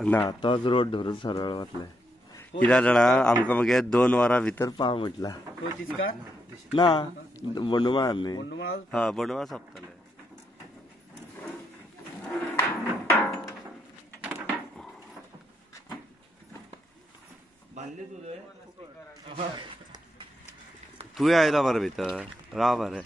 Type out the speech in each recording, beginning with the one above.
ना तोच रोड धरून सरळ वतले कित्याक जाणा आमकां मगे 2 वरां भितर पाव म्हटला ना बोंडुमाळ न्ही हा बोंडुमाळ सोंपतले तुवें आयला मरे भितर राव मरे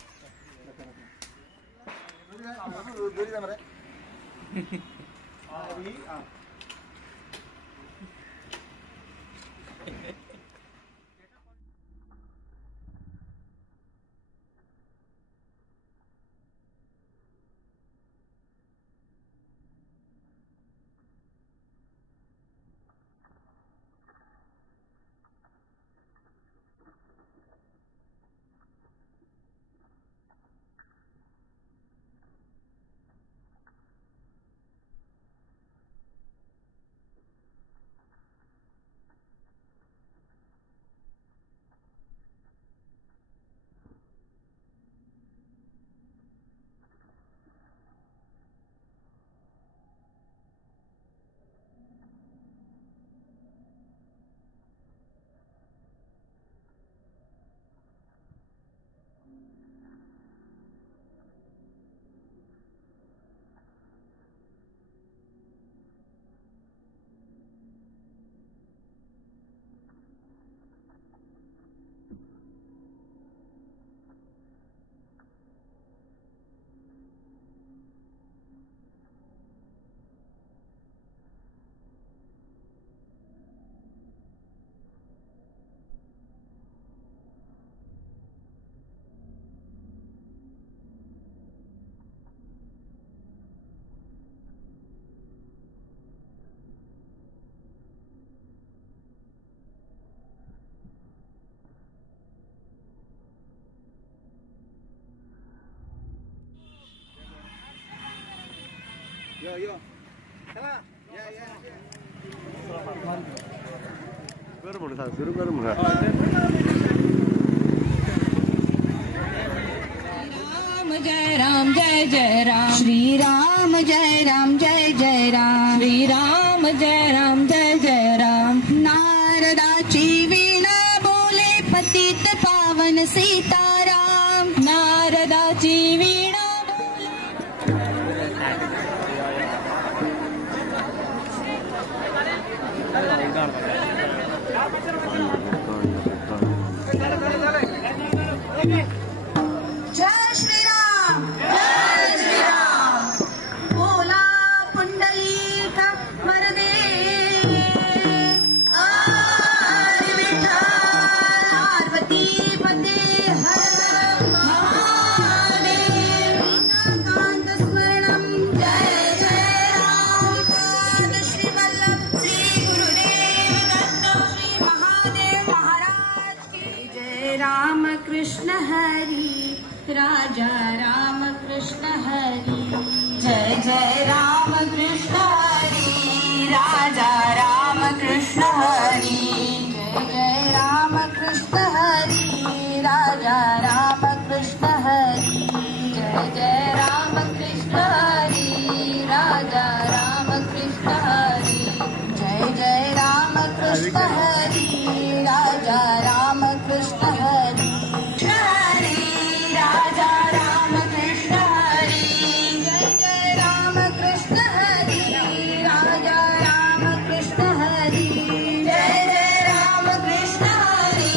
कर म्हणून सांग सुरू कर म्हणून जय राम जय जय राम श्री राम जय राम जय जय राम श्री राम जय राम जय जय राम नारदाची वीणा बोले पतित पावन सीताराम नारदाची वीणा जय श्री राम बोला पुंडलिक वरदे हरि विठ्ठल पार्वती पते हर महादेव कांत स्मरणम जय जय राम श्री वल्लभ श्री गुरुदेव दत्त श्री महादेव महाराज की जय राम कृष्ण हरि राजा राम कृष्ण हरि जय जय राम कृष्ण हरि राजा राम कृष्ण हरि जय जय राम कृष्ण हरि राजा राम कृष्ण हरि जय जय राम कृष्ण हरि राजा राम कृष्ण हरि जय जय राम कृष्ण हरि राजा राम कृष्ण हरि राजा राम कृष्ण हरि जय जय राम कृष्ण हरि राजा राम कृष्ण हरि जय जय राम कृष्ण हरि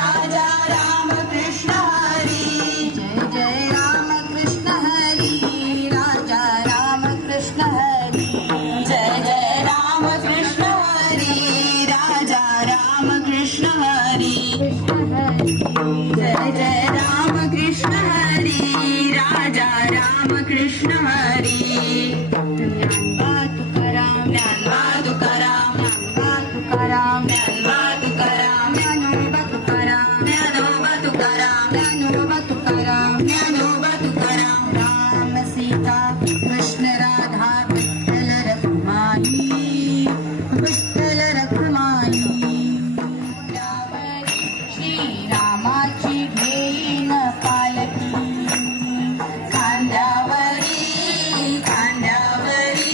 राजा राम कृष्ण हरि जय जय राम कृष्ण हरि राजा राम कृष्ण हरि जय जय राम कृष्ण हरि राजा राम कृष्ण हरि जय जय राम कृष्ण हरि राजा राम कृष्ण हरि ज्ञानबा तुकाराम ज्ञानबा तुकाराम ज्ञानबा तुकाराम ज्ञानोबा तुकाराम ज्ञानोबा तुकाराम ज्ञानोबा तुकाराम राम सीता कृष्ण राधा विठ्ठल रखुमाई विठ्ठल रखुमाई श्रीरामाची घेईन पालकी खांद्यावरी खांद्यावरी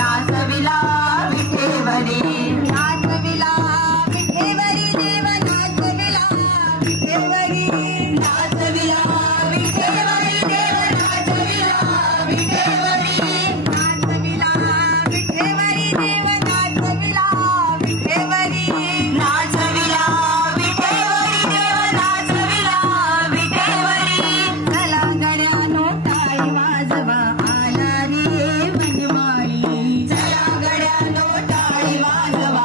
नाचविला विठेवरी नाचविला विठेवरी देव नाचविला विठेवरी नाचविला विठेवरी देव नाचविला विठेवरी नाचविला विठेवरी देव नाचविला विठेवरी नाचविला विठेवरी देव नाचविला विठेवरी चला गड्यानो टाळी वाजवा आला रे वनमाळी चला गड्यानो टाळी वाजवा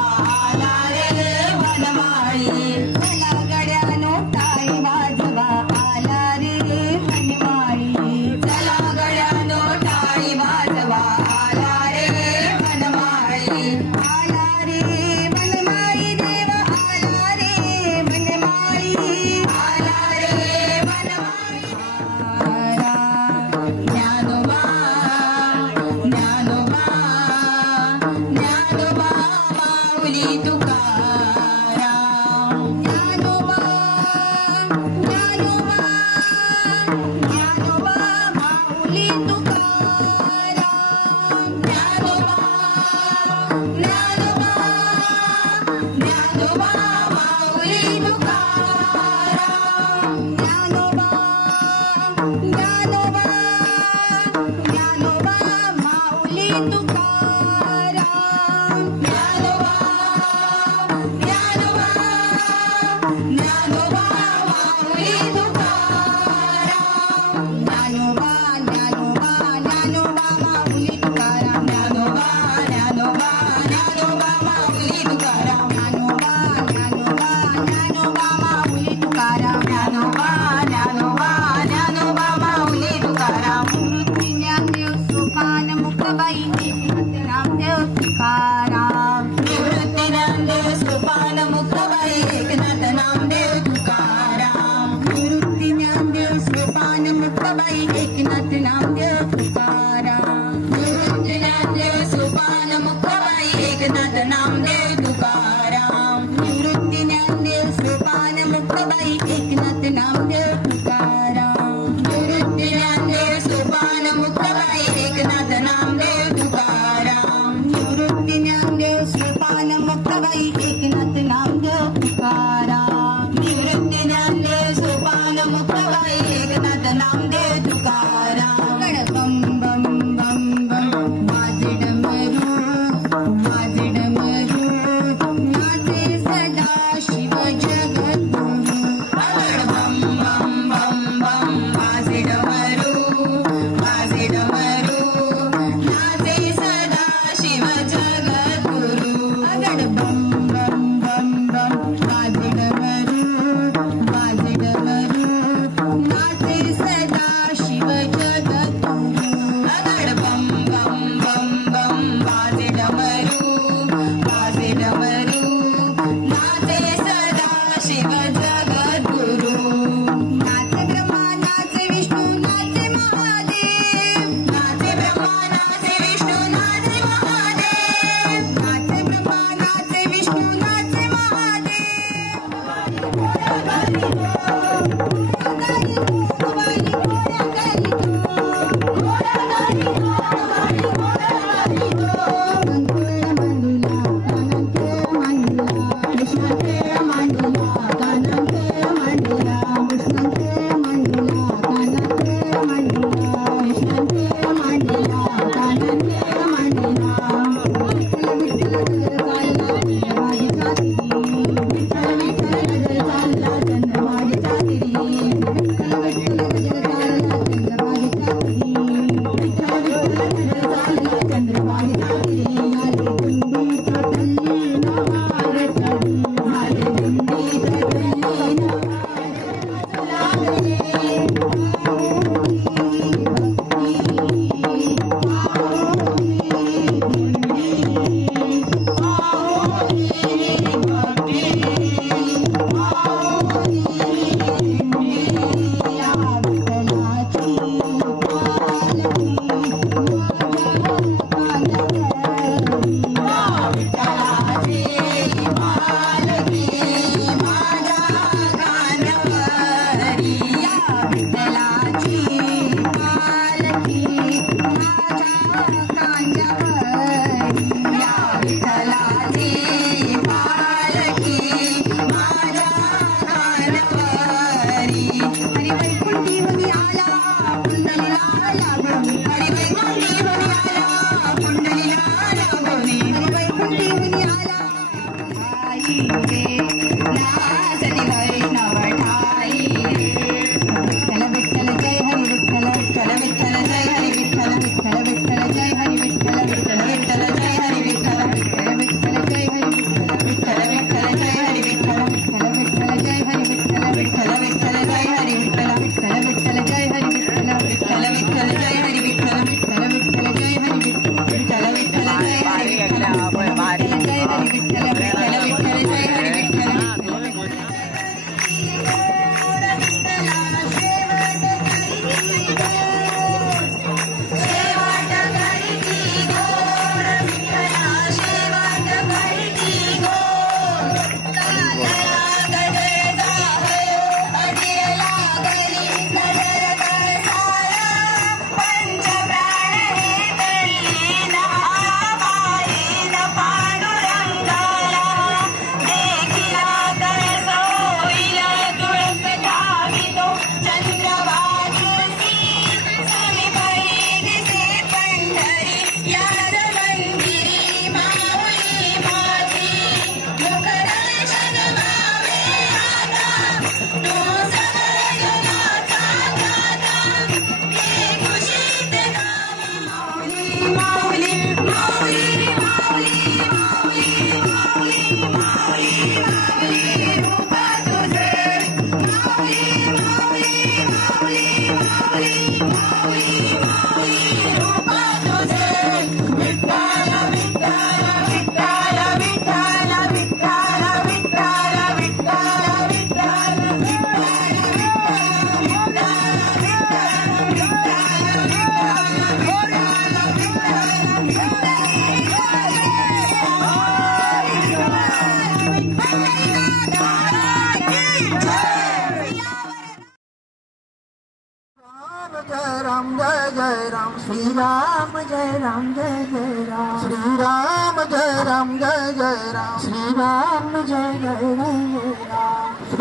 श्री राम जय राम जय जय राम, श्री राम जय राम जय जय राम, श्री राम जय जय जय राम,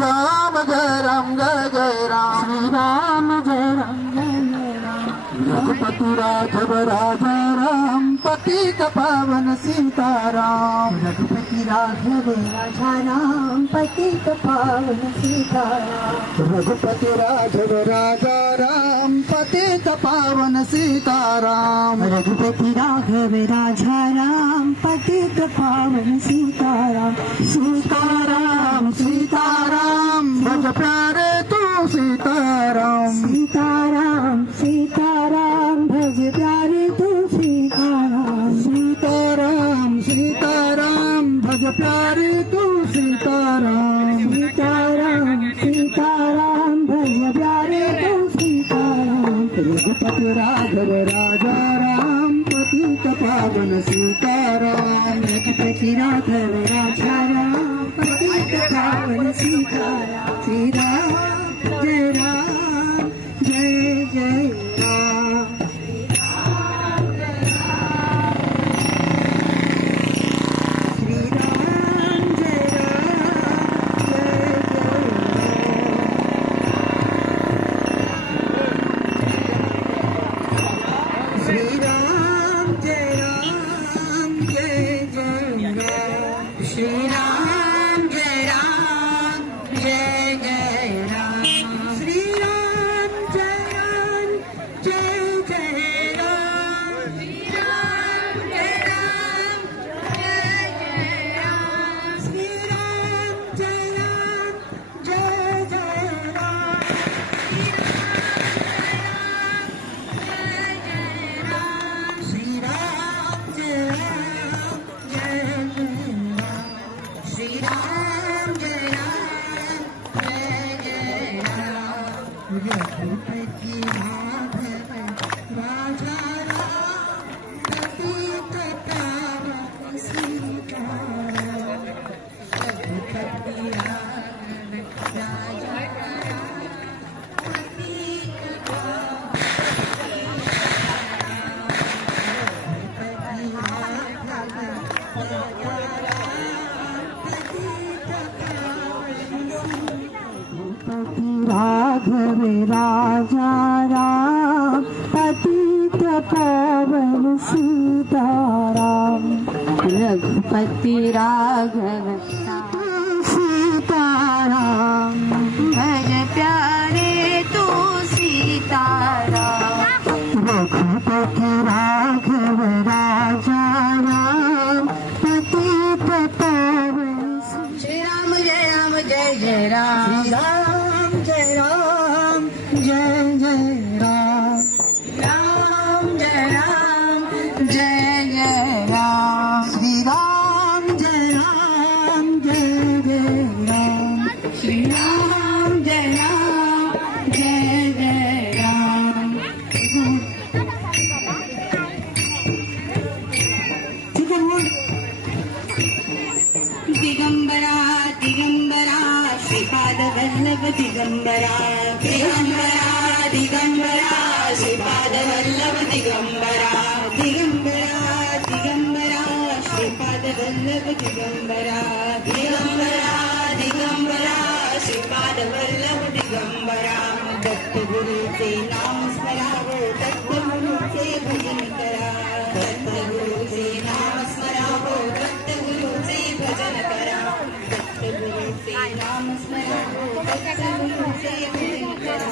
राम जय राम जय जय राम, श्री राम जय राम जय जय राम। रघुपति राघव राजा राम, पतित पावन सीताराम, रघुपति राघव राजा राम, पतित पावन सीताराम, रघुपति राघव राजा राम, पतित पावन सीताराम, रघुपति राघव राजा राम, पतित पावन सीताराम। सीताराम सीताराम भज प्यारे तू सीताराम, सीताराम सीताराम भज प्यारे तू सीताराम, सीताराम सीताराम भज प्यारे तू सीताराम, सीताराम सीताराम भज प्यारे तू सीताराम। रघुपति राघव राजा राम, पतित पावन सीताराम, रघुपति राघव राजा राम, पतित पावन सीताराम। श्री राम जय राम जय जय राम, श्री राम जय राम जय जय राम, श्री राम जय राम जय जय राम, श्री राम जय राम जय जय राम, श्री राम जय राम जय जय राम, श्री राम जय राम जय जय राम, श्री राम जय राम जय जय राम, श्री राम जय राम जय जय राम, श्री राम जय राम जय जय राम। रघुपति राघव राजा राम, पतित पावन सीताराम, रघुपति राघव राजा राम, पतित पावन राघव राजा राम, पतित पावन सीताराम, रघुपति राघव सीताराम, भज प्यारे तू सीताराम, रघुपति राघव राजा राम, पतित पावन। श्री राम जय राम जय जय राम, श्री राम जय राम जय जय राम, राम जय राम जय जय राम, श्री राम जय राम जय जय राम, श्री राम जय राम जय जय राम। दिगंबरा दिगंबरा श्रीपाद वल्लभ दिगंबरा, दिगंबरा दिगंबरा श्रीपाद वल्लभ दिगंबरा, दिगंबरा दिगंबरा श्रीपाद वल्लभ दिगंबरा, दिगंबरा दिगंबरा श्रीपाद वल्लभ दिगंबरा। दत्त गुरुचे नाम स्मरावो, दत्त गुरुचे भजन करा, दत्त गुरुचे नाम स्मरावो, दत्त गुरुचे भजन करा, दत्त गुरुचे नाम स्मरावो, दत्त गुरुचे भजन करा,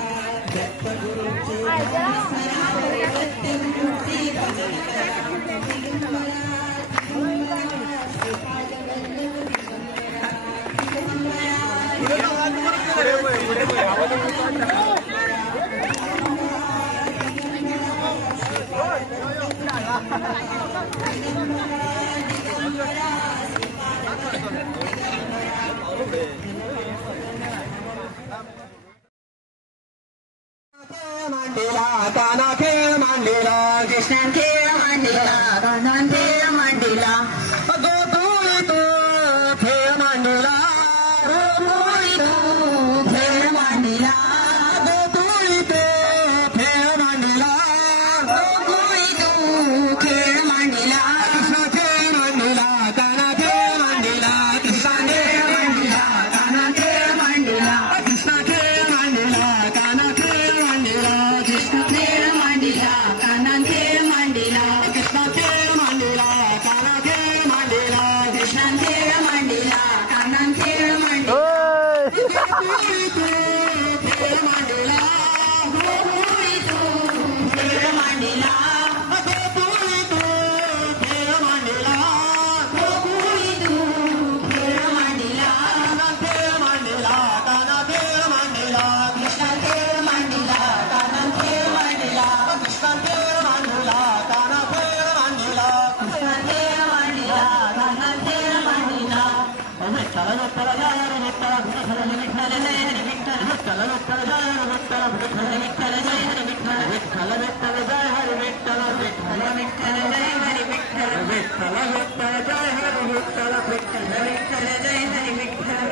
दत्त गुरुचे नाम स्मरावो, दत्त गुरुचे भजन करा। दिगंबरा दिगंबरा श्रीपाद वल्लभ दिगंबरा, मांडीला काना खेळ मांडीला, कृष्ण खेळ मांडीला, कान्हा खेळ मांडीला, गोकुळी तू खेळ मांडीला, गोकुळी तू खेळ मांडीला, गोकुळी तू खेळ मांडीला, गोकुळी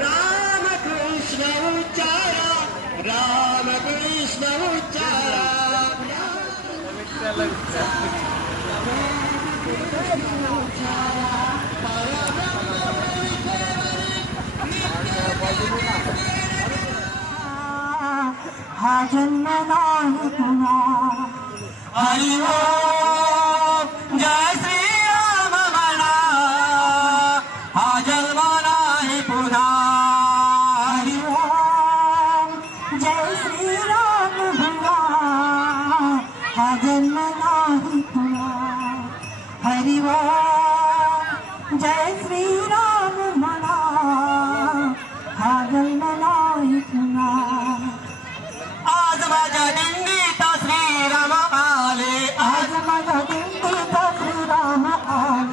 रामकृष्ण उच्चारा रामकृष्ण उच्चारा हा जन्म नाही पुन्हा हरि ओम जय श्री राम म्हणा हा जन्म नाही पुन्हा हरि ओम जय श्री राम म्हणा हा जन्म नाही पुन्हा हरि ओम जय श्री राम म्हणा हा जन्म नाही पुन्हा आज माझ्या दिंडीत श्रीराम आले आज माझ्या दिंडीत श्रीराम आले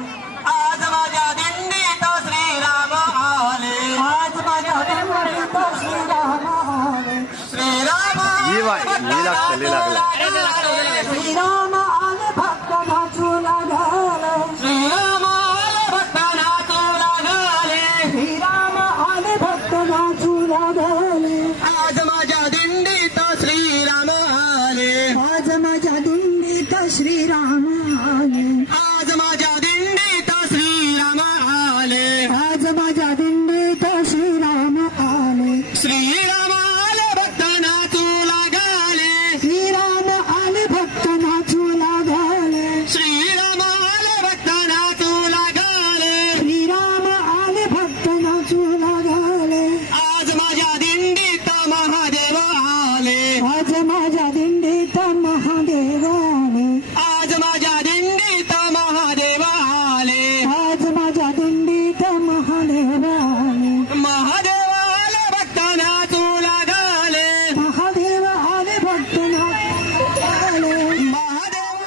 आज माझ्या दिंडीत श्रीराम आले आज माझ्या दिंडीत श्रीराम आले श्रीराम श्रीराम आले भक्त नाचू लागले श्रीराम आले भक्त नाचू लागले श्रीराम आले भक्त नाचू लागले आज माझ्या दिंडीत श्रीराम आले आज माझ्या दिंडीत श्रीराम आले आज माझ्या दिंडीत श्रीराम आले आज माझ्या दिंडीत श्रीराम आले श्रीराम आले भक्त नाचू लागले श्रीराम आले भक्त नाचू लागले श्रीराम आले भक्त नाचू लागले श्रीराम आले भक्त नाचू लागले आज माझ्या दिंडीत महादेव आले आज माझ्या दिंडीत महादेव आले आज माझ्या दिंडीत महादेव आले आज माझ्या दिंडीत महादेव आले महादेव आले भक्त नाचू लागले महादेव आले भक्त नाचू लागले महादेव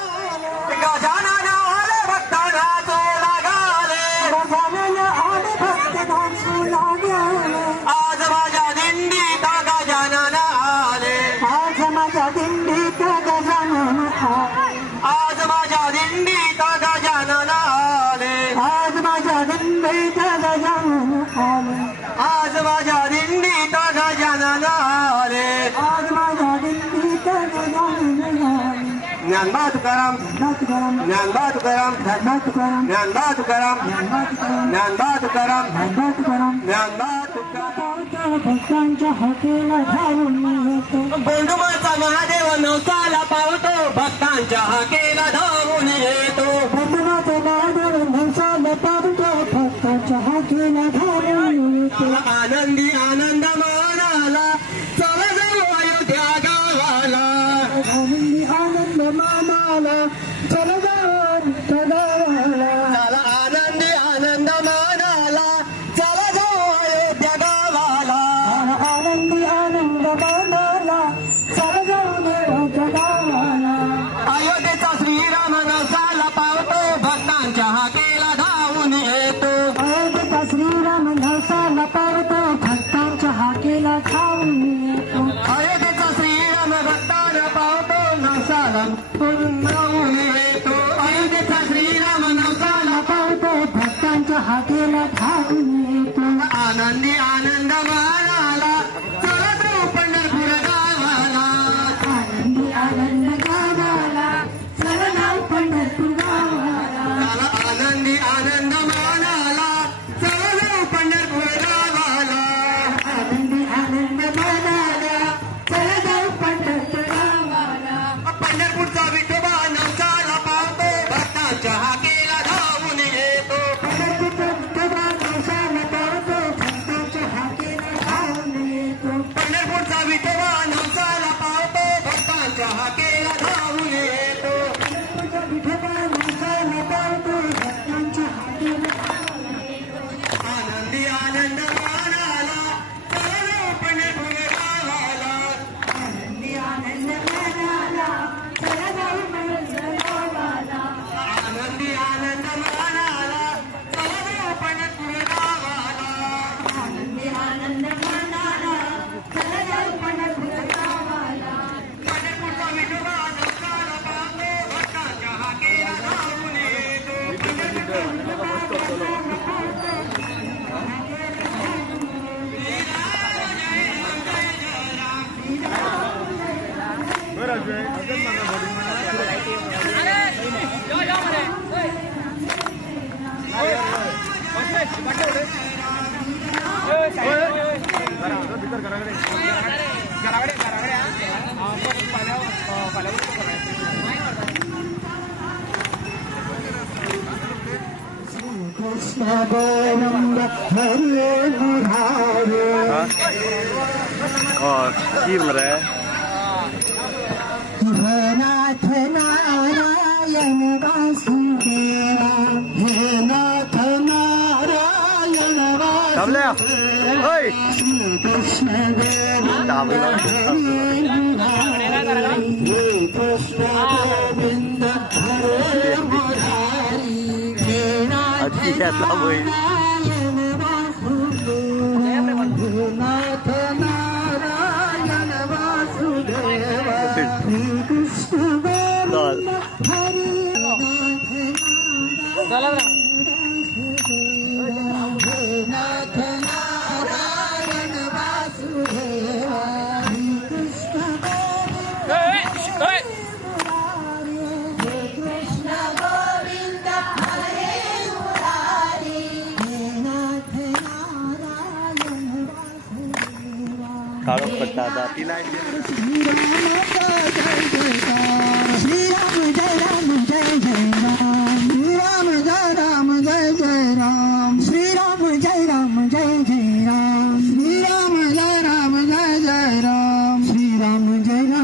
गजानन आले भक्त नाचू लागले गजानन आले भक्त नाचू लागले आज माझ्या दिंडीत गजानन आले आज माझ्या दिंडीत गजानन आले आज माझ्या दिंडीत गजानन आले आज माझ्या दिंडीत गजानन आले आज माझ्या दिंडीत गजानन आले आज माझ्या दिंडीत गजानन आले ज्ञानबा तुकाराम ज्ञानबा तुकाराम ज्ञानबा तुकाराम ज्ञानबा तुकाराम ज्ञानबा तुकाराम ज्ञानबा तुकाराम ज्ञानबा तुकाराम भक्तांच्या हाकेला धावून येतो बोंडुमाचा महादेव नवसाला पावतो भक्तांच्या हाकेला धावून येतो बोंडुमाचा महादेव नवसाला पावतो भक्तांच्या हाकेला धावून येतो आनंदी आनंद मानाला चला जाऊ अयोध्या गावाला आनंदी आनंद मानाला चला जाऊ अयोध्या गावाला चला आनंदी आनंद मानाला चला जाऊ अयोध्या गावाला आनंदी आनंद मानाला चला जाऊ अयोध्या गावाला अयोध्येचा श्रीराम नवसाला पावतो भक्तांच्या हाकेला धावून येतो अयोध्येचा श्रीराम नवसाला पावतो भक्तांच्या हाकेला धावून येतो अयोध्येचा श्रीराम भक्तांना पावतो नवसाला धावून येतो अयोध्येचा श्रीराम नवसाला पावतो भक्तांच्या हाकेला धावून येतो आनंदी आनंद मानाला चला जाऊ पंढरपूर गावाला आनंदी आनंद गावाला चला जाऊ पंढरपूर गावाला आनंदी आनंद मानाला चला जाऊ पंढरपूर गावाला आनंदी आनंद मानाला चला जाऊ पंढरपूर गावाला पंढरपूरचा विठोबा नवसाला पावतो भक्तांच्या हाकेला धावून येतो पंढरपूरचा विठोबा कृष्ण गोविंद हरे मुरारे और कीर्तन रहे हे नाथ नारायण वासुदेवा हे नाथ नारायण वासुदेवा श्री कृष्ण गोविंद हरे मुरारे हे कृष्ण गोविंद हरे मुरारी हे नाथ नारायण वासुदेवा हे नाथ नारायण वासुदेवा श्री कृष्ण गोविंद हरे नाथ नारायण वासुदेवा श्री कृष्ण गोविंद हरे मुरारी हे नाथ नारायण वासुदेवा काळो पट्टा था तिला श्री राम जय राम जय जय राम श्री राम जय राम जय जय राम श्री राम जय राम जय जय राम श्री राम जय राम जय जय राम श्री राम जय राम जय जय राम श्री राम जय राम जय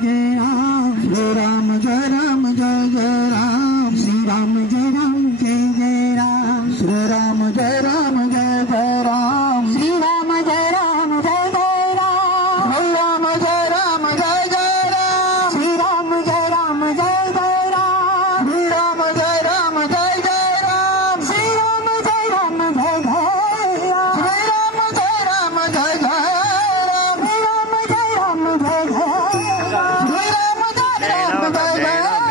जय राम श्री राम जय राम जय जय राम श्री राम जय राम जय जय राम श्री राम जय राम जय जय राम श्री राम जय राम जय जय राम श्री राम जय राम जय जय राम श्री राम जय राम जय जय राम श्री राम जय राम जय जय राम श्री राम जय राम जय जय राम श्री राम जय राम जय जय राम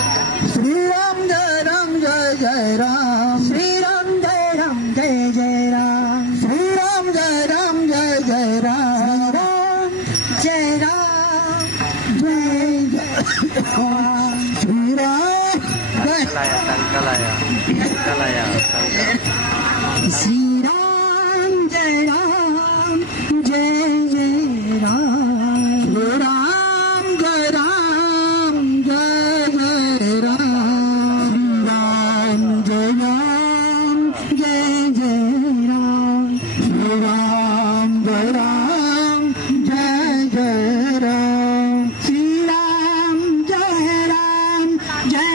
श्री राम जय राम जय जय राम श्री राम जय राम जय जय राम श्री राम जय राम जय जय राम श्री राम जय राम जय जय राम जय राम जय जय राम श्री राम कलाया श्री राम जय राम जय जय राम श्री राम जय राम जय जय राम श्री राम जय राम जय जय राम श्री राम जय राम जय जय राम श्री राम जय राम जय जय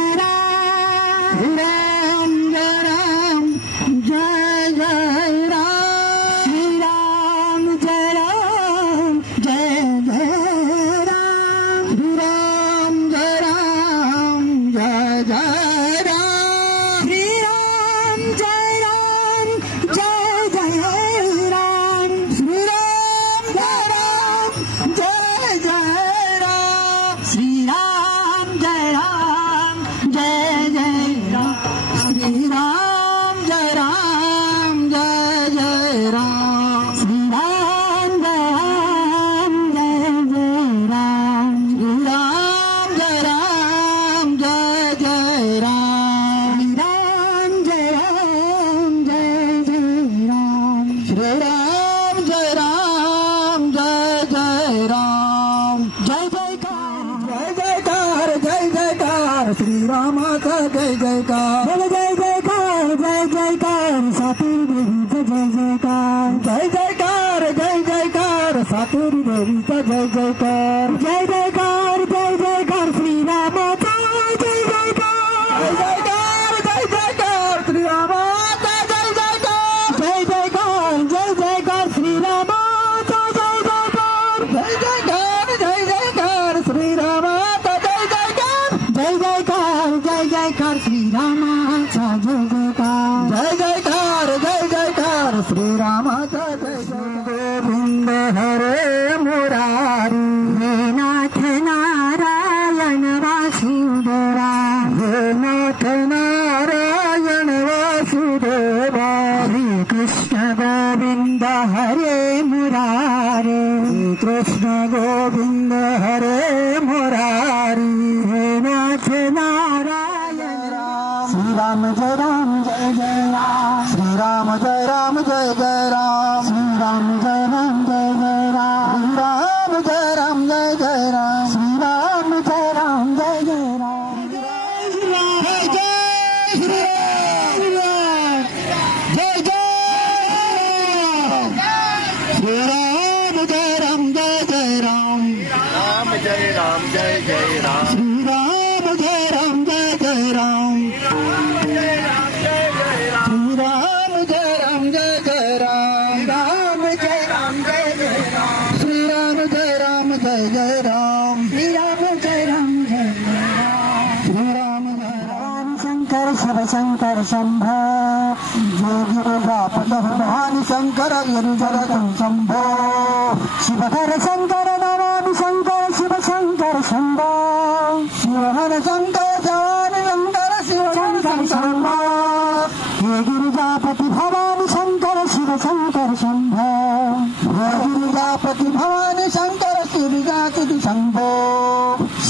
राम श्री राम जय राम जय जय राम श्री राम जय राम जय जय राम श्री राम जय राम जय जय राम श्री राम जय राम जय जय राम श्री राम जय राम जय जय राम श्री राम जय राम जय जय राम श्री राम जय राम जय जय राम श्री राम जय राम जय जय राम श्री राम जय राम जय जय राम श्री राम जय राम जय जय राम श्री राम जय राम जय जय राम जय जयकार जय जयकार श्री रामाचा जय जयकार जय जयकार सातुरी देवीचा जय जयकार जय जयकार सातुरी देवीचा जय जयकार श्री रामाचा जय जयकार श्री रामाचा जय जयकार श्री रामाचा जय जयकार श्री रामाचा जय जयकार श्री रामाचा जय जयकार श्री रामाचा जय गोविंद हरे मुरारी हे नाथ नारायण वासुदेवा हे नाथ नारायण वासुदेवा श्री कृष्ण गोविंद हरे मुरारे श्री कृष्ण गोविंद हरे मुरारी हे नाथ नारायण श्री राम जय राम जय जय राम श्री राम जय राम जय जय राम श्री राम जय राम जय जय राम श्री राम जय राम जय जय राम श्री राम जय राम जय जय राम शंकर शंभो भवानी शंकर गिरिजगतं शंभो शिवहर शंकर नमामि शंकर शिव शंकर शंभो शिवहर शंकर भवानी शंकर शिव शंकर शंभो हे गिरिजापति भवानी शंकर शिव शंकर शंभो हे गिरिजापति भवानी शंकर गिरिजापति शंभो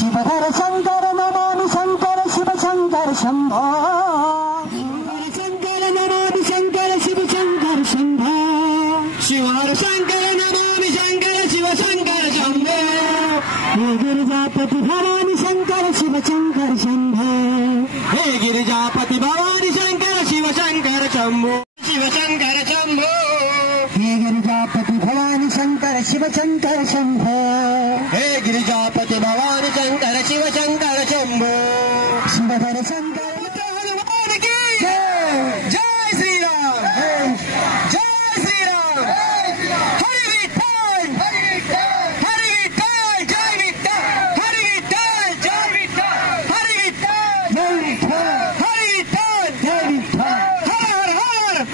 शिवहर शंकर नमामि शंकर शिव शंकर शंभो शिवहर शंकर नमामि शंकर शिव शंकर शंभो हे गिरिजापति भवानी शंकर शिव शंकर शंभो हे गिरिजापति भवानी शंकर शिव शंकर शंभो शिव शंकर शंभो हे गिरिजापति भवानी शंकर शिव शंकर शंभो हे गिरिजापति भवानी शंकर शिव शंकर शंभो शिवहर शंकर हनुमान की जय श्री राम जय श्री राम हरि विठ्ठल हरि विठ्ठल जय विठ्ठल हरि विठ्ठल जय विठ्ठल हरि विठ्ठल जय विठ्ठल हरि विठ्ठल जय विठ्ठल हर हर हरे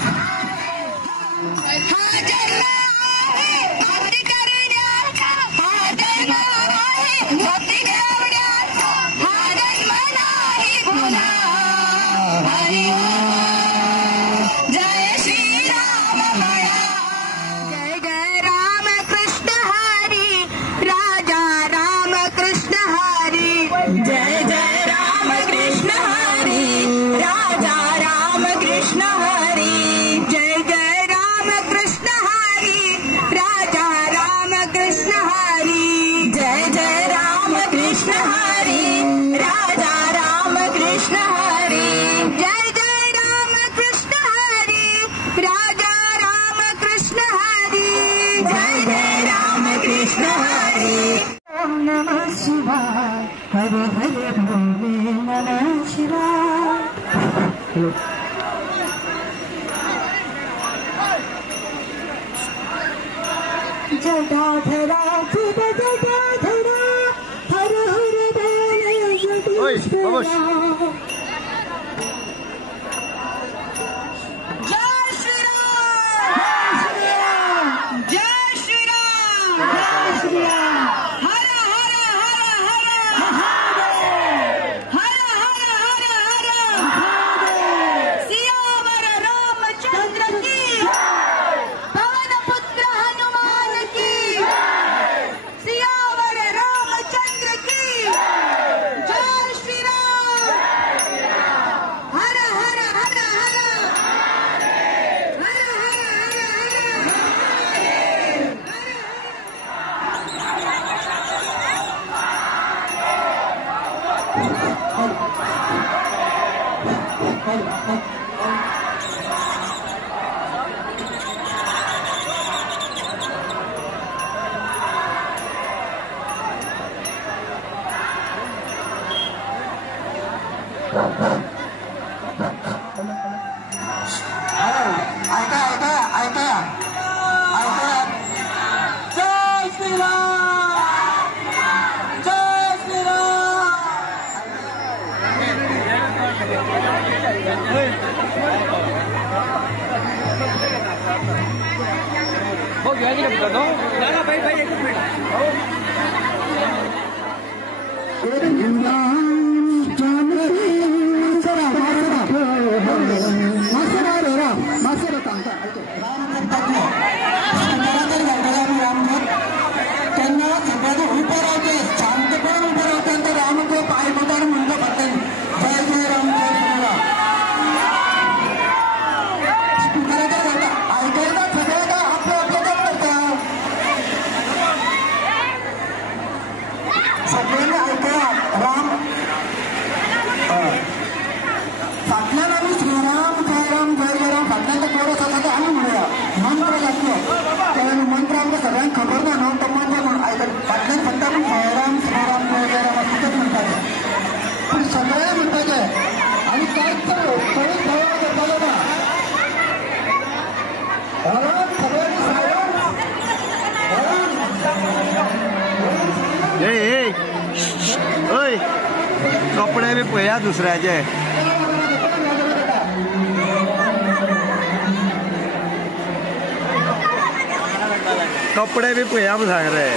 हरे भोले नमः शिवाय जटाधरा शिव जटाधरा हर हर बोले जगदीश्वरा हो गया जी कभी दो ना ना भाई भाई एक मिनट त्यांना सगळ्यांना उभं राहते शांतपणे उभं राहते तर रामको पाय मोदार म्हणलं पडते जय जय राम जय श्री राम स्पीकरचा करता ऐकायला सगळ्यांना आपलं आपलं करता सगळ्यांना ऐका राम पळया दुसऱ्याचे कपडे भी पळया सांग रे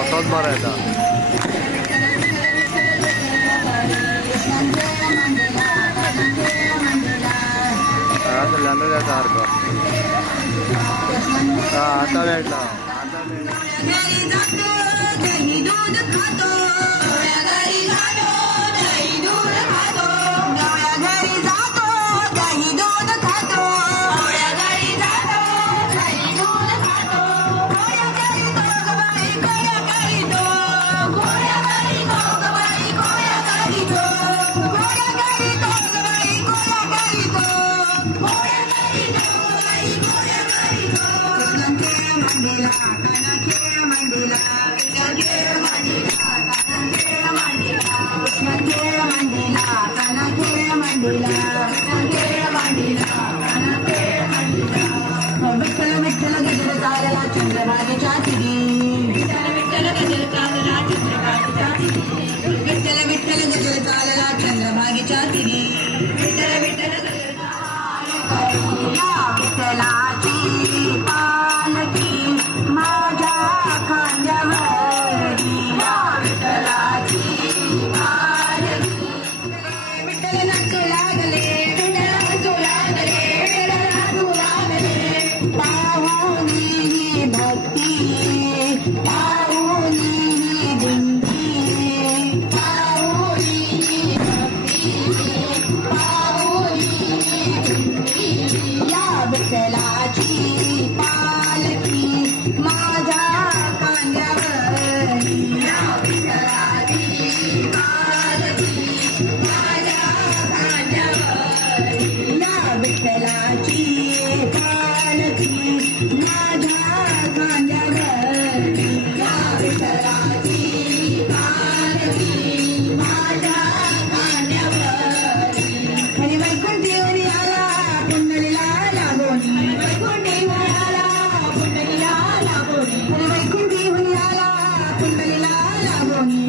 ऑटोत मारायचा कल्याण जायचा सारखं आता भेटला Hare